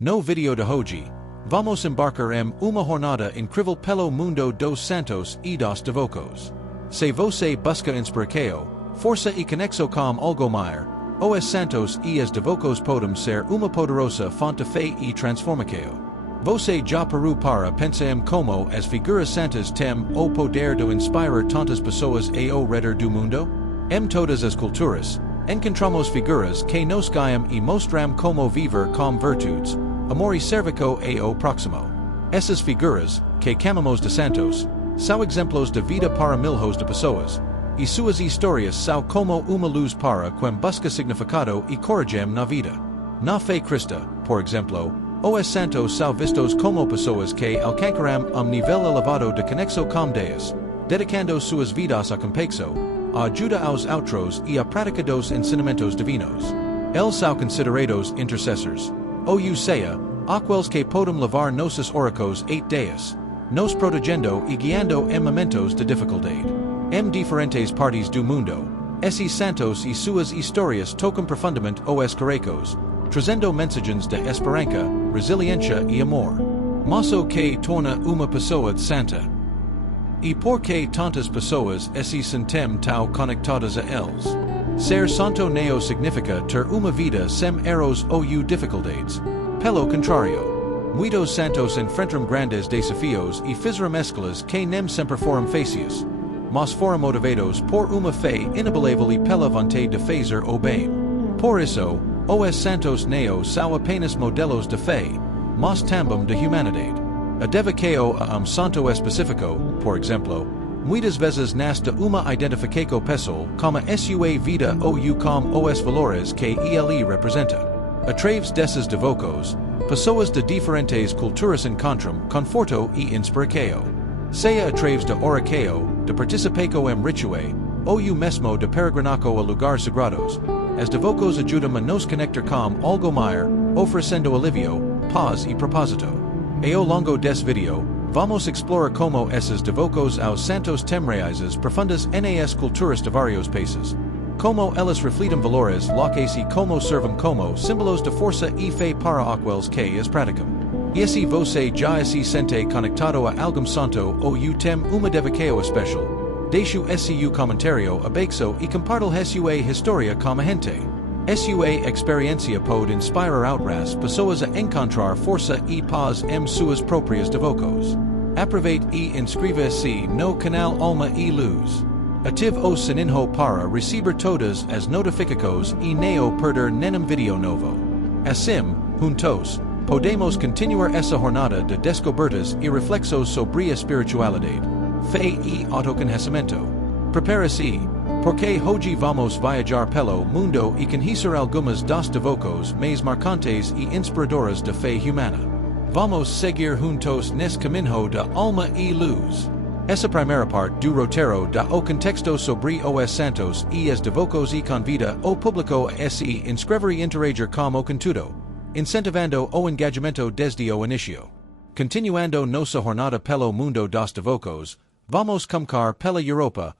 No video de hoje. Vamos embarcar em uma jornada incrível pelo mundo dos santos e dos devocos. Se você busca inspiração, força e conexão com algo maior, os santos e os devocos podem ser uma poderosa fonte de fé e transformação. Você já parou para pensar em como as figuras santas têm o poder de inspirar tantas pessoas ao redor do mundo? Em todas as culturas, encontramos figuras que nos guiam e mostram como viver com virtudes, amor e serviço ao próximo. Essas figuras, que chamamos de santos, são exemplos de vida para milhões de pessoas, e suas histórias são como uma luz para quem busca significado e coragem na vida. Na fé cristã, por exemplo, os santos são vistos como pessoas que alcançaram nível elevado de conexão com Deus, dedicando suas vidas a compexo, a ajuda aos outros e a prática dos ensinamentos divinos. Eles são considerados intercessors, ou seja, aqueles que podem levar nossos oracos a Deus, nos protegendo e guiando em momentos de dificuldade. Em diferentes partes do mundo, esses santos e suas histórias tocam profundamente os corações, trazendo mensagens de esperança, resiliência e amor. Mas o que torna uma pessoa santa? E por que tantas pessoas se sentem tão conectadas a eles? Ser santo não significa ter uma vida sem erros ou dificuldades. Pelo contrário, muitos santos enfrentam grandes desafios e fizeram mesclas que nem sempre foram fáceis, mas foram motivados por uma fé inabalável e pela vontade de fazer o bem. Por isso, os santos não são apenas modelos de fé, mas também de humanidade. A devoção a santo específico, por exemplo, muitas vezes nasce de uma identificação pessoal como sua vida ou com os valores que ele representa. Através desses devocos, pessoas de diferentes culturas encontram conforto e inspiração. Seja através de oração, de participação em rituais, ou mesmo de peregrinação a lugares sagrados, as devocos ajudam a nos conectar com algo maior, oferecendo alívio, paz e propósito. Ao longo desse vídeo, vamos explorar como esses devocos aos santos têm raízes profundas nas culturas de vários países, como elas refletem valores locais e como servem como símbolos de força e fé para aqueles que as praticam. E se você já se sente conectado a algum santo ou tem uma devoção especial, deixe seu comentário abaixo e compartilhe sua história com a gente. Sua experiência pode inspirar outras pessoas a encontrar força e paz em suas próprias devocos. Aproveite e inscreva-se no canal Alma e Luz. Ative o sininho para receber todas as notificações e não perder nenhum vídeo novo. Assim, juntos, podemos continuar essa jornada de descobertas e reflexos sobre a espiritualidade, fé e autoconhecimento. Prepare-se, porque hoje vamos viajar pelo mundo e conhecer algumas das devocos mais marcantes e inspiradoras da fé humana. Vamos seguir juntos nesse caminho da alma e luz. Essa primeira parte do roteiro dá o contexto sobre os santos e as devocos e convida o público a se inscrever e interagir com o conteúdo, incentivando o engajamento desde o início. Continuando nossa jornada pelo mundo dos devocos, vamos começar pela Europa,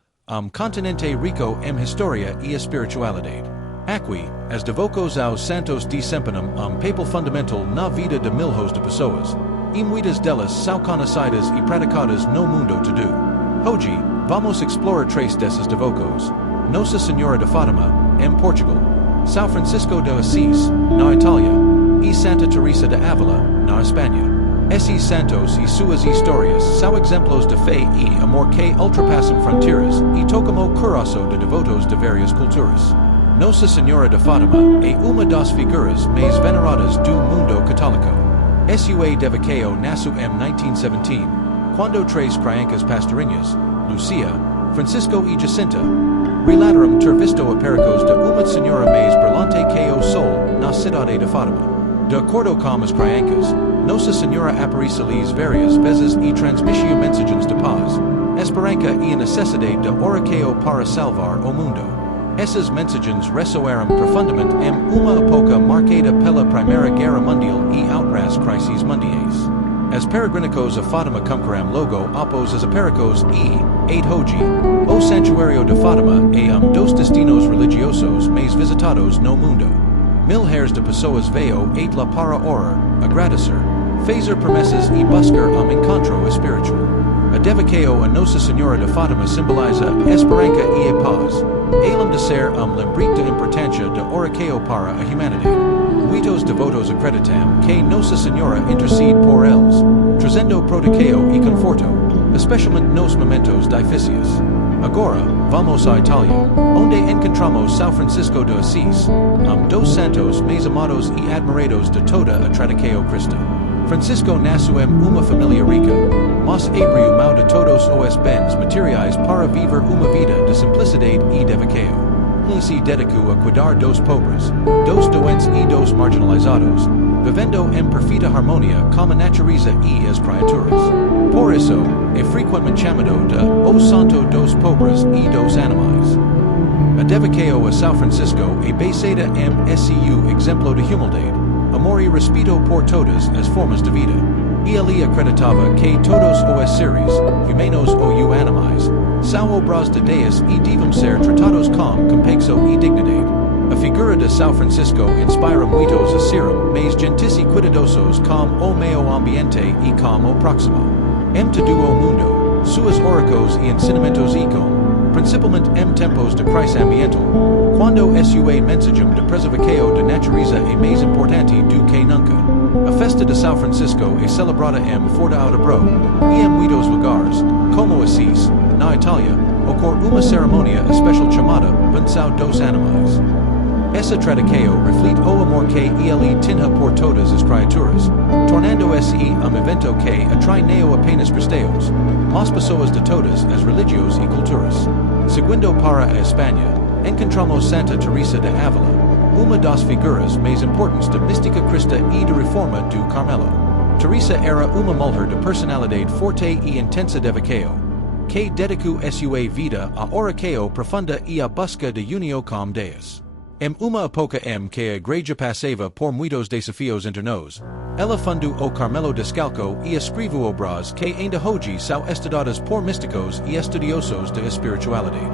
continente rico em história e espiritualidade. Aqui, as devocos aos santos desempenham papel fundamental na vida de milhões de pessoas, e muitas delas são conhecidas e praticadas no mundo todo. Hoje, vamos explorar três desses devocos: Nossa Senhora de Fátima, em Portugal; São Francisco de Assis, na Itália; e Santa Teresa de Ávila, na Espanha. Esses santos e suas histórias são exemplos de fé e amor que ultrapassam fronteiras e tocam o coração de devotos de várias culturas. Nossa Senhora de Fátima é uma das figuras mais veneradas do mundo católico. Sua devoção nasceu em 1917, quando três crianças pastorinhas, Lucia, Francisco e Jacinta, relataram ter visto aparições de uma senhora mais brilhante que o sol na cidade de Fátima. De acordo com as crianças, Nossa Senhora aparece-lhes várias vezes e transmitia mensagens de paz, esperança e a necessidade de oração para salvar o mundo. Essas mensagens ressoaram profundamente em uma época marcada pela Primeira Guerra Mundial e outras crises mundiais. As peregrinações a Fátima começaram logo após as aparições e, hoje, o Santuário de Fátima é dos destinos religiosos mais visitados no mundo. Milhares de pessoas veio lá para orar, agradecer, fazer promessas e buscar encontro espiritual. A devakeo a Nossa Senhora de Fátima simboliza esperança e paz. Além de ser lembrete de importância de oração para a humanidade. Muitos devotos acreditam que Nossa Senhora intercede por eles, trazendo proteção e conforto, especialmente nos momentos difíceis. Agora, vamos à Itália, onde encontramos São Francisco de Assis, dos santos mais amados e admirados de toda a tradição cristã. Francisco nasceu uma família rica, mas abriu mão de todos os bens materiais para viver uma vida de simplicidade e devoção. Ele se dedicou a cuidar dos pobres, dos doentes e dos marginalizados, vivendo em perfeita harmonia com a natureza e as criaturas. Por isso, é frequentemente chamado de o Santo dos Pobres e dos Animais. A devoção a São Francisco é baseada em seu exemplo de humildade, amor e respeito por todas as formas de vida. Ele acreditava que todos os seres, humanos ou animais, são obras de Deus e devem ser tratados com compasão e dignidade. A figura de São Francisco inspira muitos a serem mais gentis e cuidadosos com o meio ambiente e com o próximo. Em todo o mundo, suas orações e ensinamentos principalmente em tempos de crise ambiental, quando sua mensagem de preservação da natureza é mais importante do que nunca. A festa de São Francisco é celebrada em Forte-Audubro e em muitos lugares, como Assis, na Itália, ocorre uma cerimônia especial chamada Benção dos Animais. Essa tradição reflete o amor que ele tinha por todas as criaturas, tornando esse evento que atrai não apenas cristãos, mas pessoas de todas as religiões e culturas. Seguindo para a Espanha, encontramos Santa Teresa de Ávila, uma das figuras mais importantes da mística cristã e de reforma do Carmelo. Teresa era uma mulher de personalidade forte e intensa devoção, que dedicou sua vida à oração profunda e à busca de união com Deus. Em uma época em que a igreja passava por muitos desafios internos, ela fundou o Carmelo Descalço e escreveu obras que ainda hoje são estudadas por místicos e estudiosos de espiritualidade.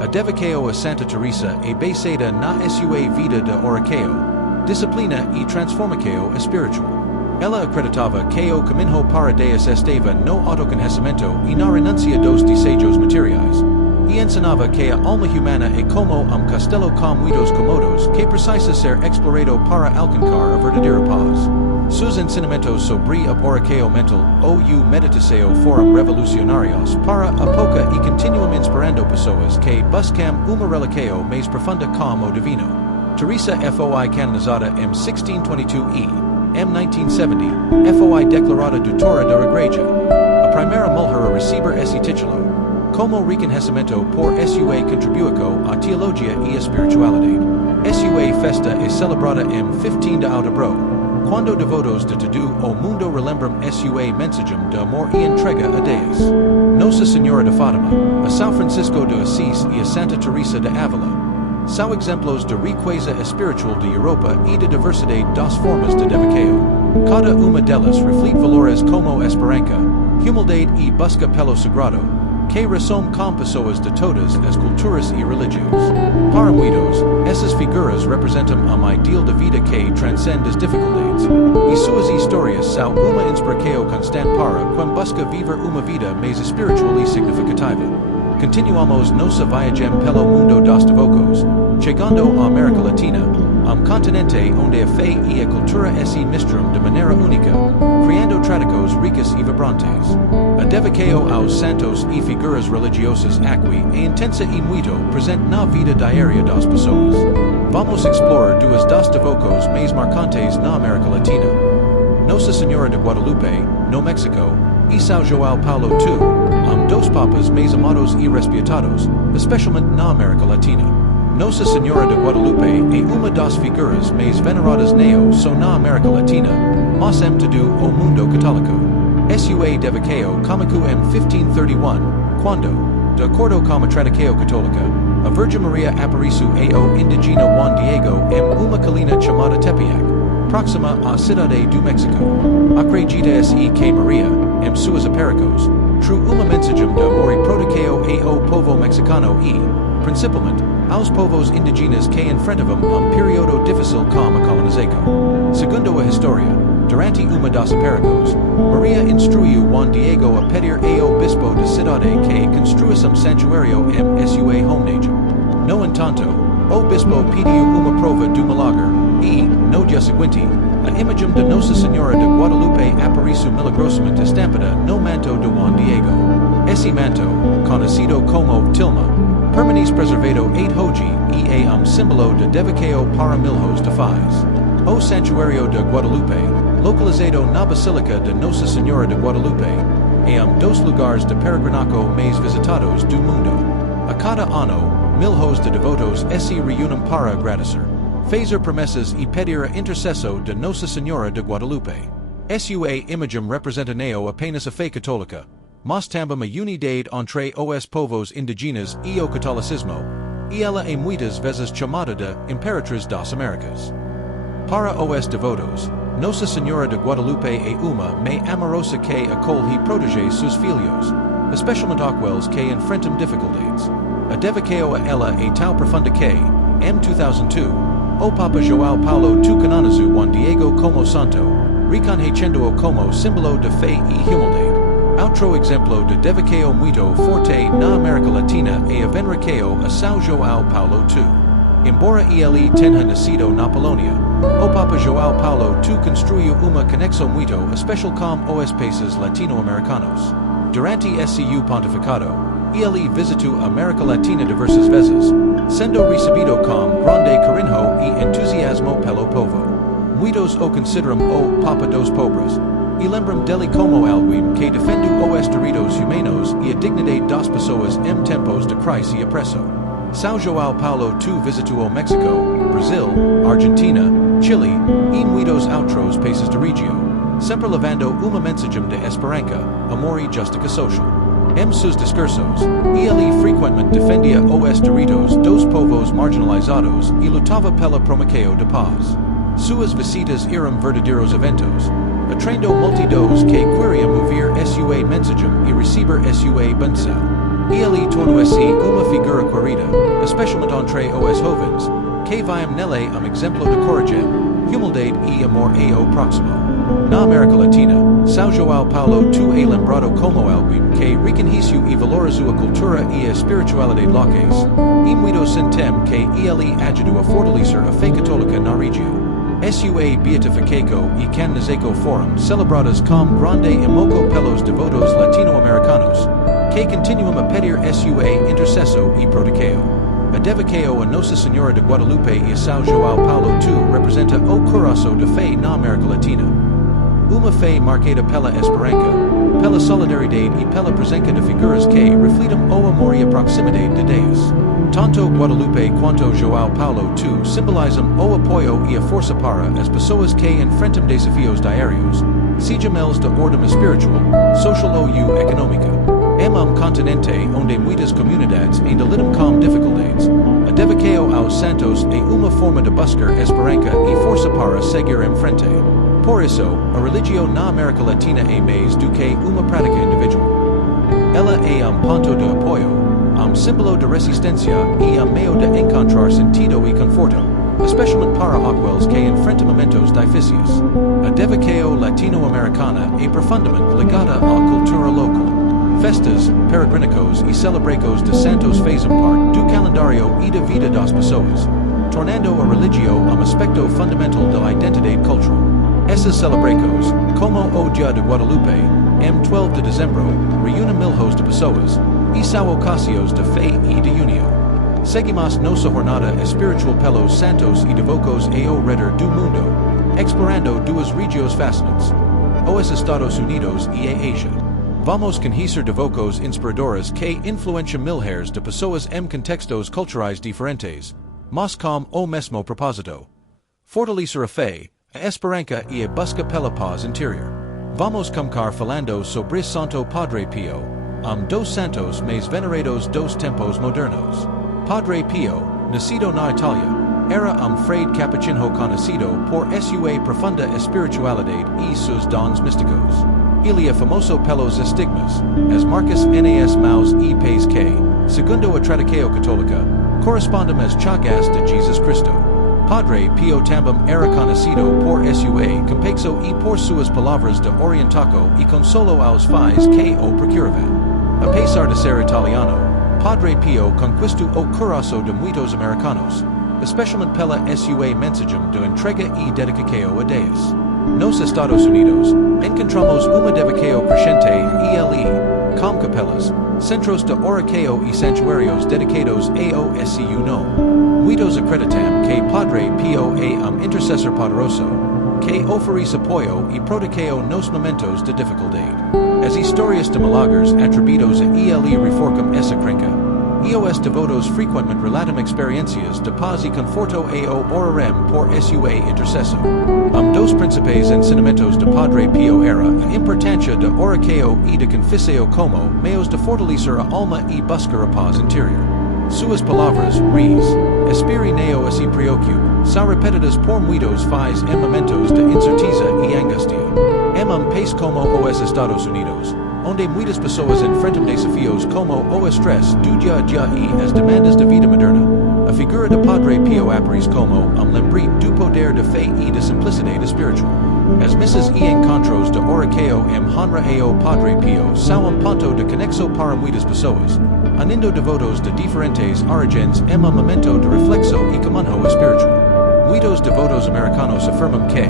A devoção a Santa Teresa é baseada na sua vida de oração, disciplina e transformação espiritual. Ela acreditava que o caminho para Deus estava no autoconhecimento e na renúncia dos desejos materiais, e ensinava que a alma humana é como castelo com muitos cômodos que precisa ser explorado para alcançar a verdadeira paz. Seus ensinamentos sobre a oração mental ou meditação foram revolucionários para a época e continuam inspirando pessoas que buscam uma relação mais profunda com o divino. Teresa foi canonizada em 1622 e, em 1970, foi declarada doutora da Igreja, a primeira mulher a receber esse título, como reconhecimento por sua contribuição à teologia e espiritualidade. Sua festa é celebrada em 15 de outubro, quando devotos de todo o mundo relembram sua mensagem de amor e entrega a Deus. Nossa Senhora de Fátima, a São Francisco de Assis e a Santa Teresa de Ávila são exemplos de riqueza espiritual de Europa e de diversidade das formas de devoção. Cada uma delas reflete valores como esperança, humildade e busca pelo sagrado, que ressom com pessoas de todas as culturas e religiões. Para muitos, essas figuras representam ideal de vida que transcende as dificuldades, e suas histórias são uma inspiração constante para quem busca viver uma vida mais espiritual e significativa. Continuamos nossa viagem pelo mundo das devotos, chegando à América Latina, continente onde a fé e a cultura se misturam de maneira única, criando tradições ricas e vibrantes. A devoção aos santos e figuras religiosas aqui é intensa e muito presente na vida diária das pessoas. Vamos explorar duas das devoções mais marcantes na América Latina: Nossa Senhora de Guadalupe, no México, e São João Paulo II, dos papas mais amados e respeitados, especialmente na América Latina. Nossa Senhora de Guadalupe é uma das figuras mais veneradas não só na América Latina, mas em todo o mundo católico. Sua devoção começou em 1531, quando, de acordo com a tradição católica, a Virgem Maria apareceu ao indígena Juan Diego em uma colina chamada Tepeyac, próxima à cidade do México. Acredita-se que Maria, em suas aparições, trouxe uma mensagem de amor e proteção ao povo mexicano e, principalmente, aos povos indígenas que enfrentavam período difícil com a colonização. Segundo a história, durante uma das Pericos, Maria instruiu Juan Diego a pedir ao bispo de cidade que construísse santuário em sua homenagem. No entanto, o bispo pediu uma prova do milagre, e, no dia seguinte, a imagem de Nossa Senhora de Guadalupe apareceu milagrosamente estampada no manto de Juan Diego. Esse manto, conhecido como tilma, permanece preservado até hoje e é símbolo de devoção para milhões de fiéis. O Santuário de Guadalupe, localizado na Basílica de Nossa Senhora de Guadalupe, é dos lugares de peregrinação mais visitados do mundo. A cada ano, milhões de devotos se reúnem para agradecer, fazer promessas e pedir a intercessão de Nossa Senhora de Guadalupe. Sua imagem representa não apenas a fé católica, mas também a unidade entre os povos indígenas e o catolicismo, e ela é muitas vezes chamada de Imperatriz das Américas. Para os devotos, Nossa Senhora de Guadalupe é uma mãe amorosa que acolhe e protege seus filhos, especialmente aqueles que enfrentam dificuldades. A devoção a ela é tão profunda que, em 2002, o Papa João Paulo II canonizou Juan Diego como santo, reconhecendo-o como símbolo de fé e humildade. Outro exemplo de devoção muito forte na América Latina é a veneração a São João Paulo II. Embora ele tenha nascido na Polônia, o Papa João Paulo II construiu uma conexão muito especial com os países latino-americanos. Durante seu pontificado, ele visitou a América Latina diversas vezes, sendo recebido com grande carinho e entusiasmo pelo povo. Muitos o consideram o Papa dos Pobres, e lembram dele como alguém que defendeu os direitos humanos e a dignidade das pessoas em tempos de crise e opressão. São João Paulo II visitou o México, Brasil, Argentina, Chile e muitos outros países da região, sempre levando uma mensagem de esperança, amor e justiça social. Em seus discursos, ele frequentemente defendia os direitos dos povos marginalizados e lutava pela promoção de paz. Suas visitas eram verdadeiros eventos, atraindo multidões que queriam ouvir sua mensagem e receber sua benção. Ele tornou-se uma figura querida, especialmente entre os jovens, que veem nele exemplo de coragem, humildade e amor ao próximo. Na América Latina, São João Paulo II é lembrado como alguém que reconheceu e valorizou a cultura e a espiritualidade locais, e muitos sentem que ele ajudou a fortalecer a fé católica na região. Sua beatificação e canonização foram celebradas com grande emoção pelos devotos latino-americanos, que continuam a pedir sua intercessão e proteção. A devoção a Nossa Senhora de Guadalupe e a São João Paulo II representa o coração da fé na América Latina. Uma fé marcada pela esperança, pela solidariedade e pela presença de figuras que refletem o amor e a proximidade de Deus. Tanto Guadalupe quanto João Paulo II simbolizam o apoio e a força para as pessoas que enfrentam desafios diários, sejam eles de ordem espiritual, social ou econômica. Em continente onde muitas comunidades ainda lidam com dificuldades, a devoção aos santos é uma forma de buscar esperança e força para seguir em frente. Por isso, a religião na América Latina é mais do que uma prática individual. Ela é ponto de apoio, símbolo de resistência e meio de encontrar sentido e conforto, especialmente para aqueles que enfrentam momentos difíceis. A devoção latino-americana é profundamente ligada à cultura local. Festas, peregrinos e celebrações de santos fazem parte do calendário e da vida das pessoas, tornando a religião aspecto fundamental da identidade cultural. Essas celebrações, como o Dia de Guadalupe, em 12 de dezembro, reúnem milhões de pessoas, e são ocasiões de fé e de união. Seguimos nossa jornada espiritual pelos santos e devotos ao redor do mundo, explorando duas regiões fascinantes, os Estados Unidos e a Ásia. Vamos conhecer devotos inspiradores que influenciam milhares de pessoas em contextos culturais diferentes, mas com o mesmo propósito: fortalecer a fé, a esperança e a busca pela paz interior. Vamos começar falando sobre Santo Padre Pio, dos santos mais venerados dos tempos modernos. Padre Pio, nascido na Itália, era frade capuchinho conhecido por sua profunda espiritualidade e seus dons místicos. Ele é famoso pelos estigmas, as marcas nas mãos e pés que, segundo a tradição católica, correspondem às chagas de Jesus Cristo. Padre Pio também era conhecido por sua compexo e por suas palavras de orientaco e consolo aos fiéis que o procuravam. Apesar de ser italiano, Padre Pio conquistou o coração de muitos americanos, especialmente pela sua mensagem de entrega e dedicação a Deus. Nos Estados Unidos, encontramos uma devoção crescente com capelas, centros de oração e santuários dedicados ao seu nome. Muitos acreditam que Padre Pio é intercessor poderoso, que oferece apoio e protegeu nos momentos de dificuldade. As histórias de milagres atribuídos a ele reforçam essa crença. Os devotos frequentemente relatam experiências de paz e conforto ao orarem por sua intercessão. Dos principais ensinamentos de Padre Pio era a importância da oração e da confissão como meios de fortalecer a alma e buscar a paz interior. Suas palavras, espere neo se preocupe, são repetidas por muitos fiéis em momentos de incerteza e angústia. País como os Estados Unidos, onde muitas pessoas enfrentam desafios como o estresse do dia a dia e as demandas da vida moderna, a figura de Padre Pio aparece como lembrete do poder da fé e da simplicidade espiritual. As missas e encontros de oração honra ao Padre Pio são ponto de conexão para muitas pessoas, unindo devotos de diferentes origens em momento de reflexão e comunhão espiritual. Muitos devotos americanos afirmam que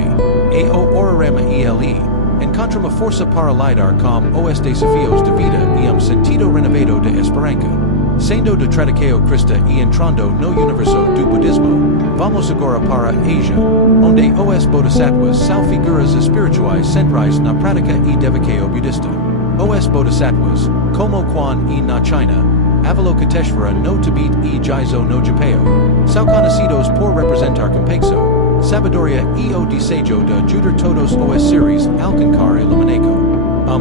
ao orarem ele encontram a força para lidar com os desafios de vida e sentido renovado de esperança. Sendo de tradição cristã e entrando no universo do budismo, vamos agora para a Ásia, onde os bodhisattvas são figuras espirituais centrais na prática e devoção budista. Os bodhisattvas, como Quan e na China, Avalokiteshvara no Tibete e Jizo no Japão, são conhecidos por representar complexo, sabedoria e o desejo de ajudar todos os seres a alcançar iluminação.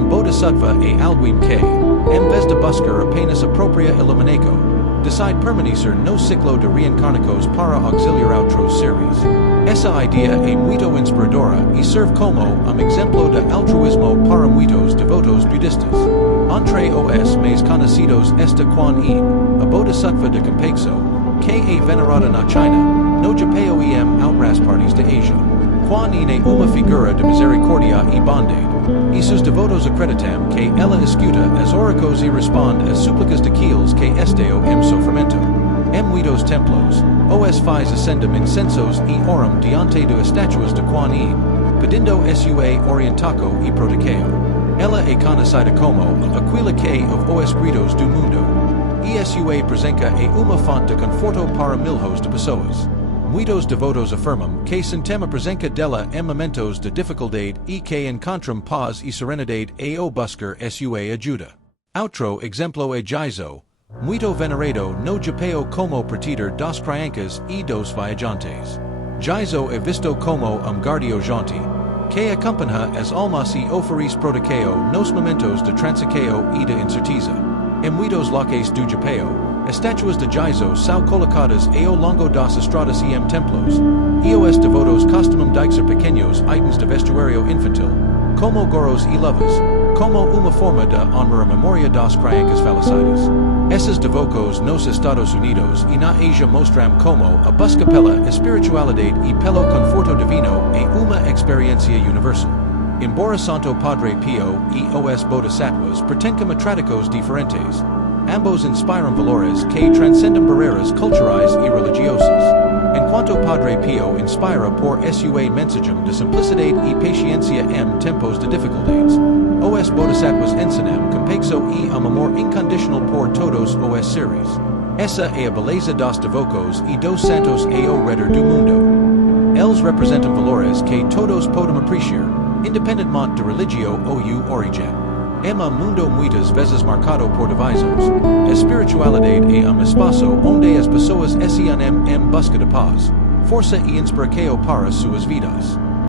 Bodhisattva é alguém que, em vez de buscar apenas a própria iluminação, decide permanecer no ciclo de reencarnações para auxiliar outros seres. Essa ideia é muito inspiradora e serve como exemplo de altruísmo para muitos devotos budistas. Entre os mais conhecidos está Kuan Yin, a bodhisattva de complexo, que é venerada na China, no Japão e outras partes da Ásia. Kuan Yin é uma figura de misericórdia e bondade, e seus devotos acreditam que ela escuta as orações e responde às súplicas daqueles que estão em sofrimento. Em muitos templos, os fiéis acendem incensos e oram diante de estátuas de Kuan Yin, pedindo sua orientação e proteção. Ela é conhecida como aquela que os gritos do mundo, e sua presença é uma fonte de conforto para milhões de pessoas. Muitos devotos afirmam que sentem a presença dela em momentos de dificuldade e que encontram paz e serenidade ao buscar sua ajuda. Outro exemplo é Jizo, muito venerado no Japão como protetor das crianças e dos viajantes. Jizo é visto como guardião que acompanha as almas e oferece proteção nos momentos de transição e de incerteza. Em muitos locais do Japão, estátuas de Jizo são colocadas ao longo das estradas e em templos, e os devotos costumam deixar pequenos itens de vestuário infantil, como gorros e luvas, como uma forma de honrar a memória das crianças falecidas. Esses devotos nos Estados Unidos e na Ásia mostram como a busca pela espiritualidade e pelo conforto divino é uma experiência universal. Embora Santo Padre Pio e os Bodhisattvas pertencam a tradições diferentes, ambos inspiram valores que transcendem barreiras culturais e religiosas. Enquanto Padre Pio inspira por sua mensagem de simplicidade e paciência em tempos de dificuldades, os Bodhisattvas ensinam complexo e amor incondicional por todos os seres. Essa é a beleza dos devotos e dos santos ao redor do mundo. Eles representam valores que todos podem apreciar, independentemente de religião ou origem. É mundo muitas vezes marcado por divisões. A espiritualidade é espaço onde as pessoas se unem em busca de paz, força e inspiração para suas vidas.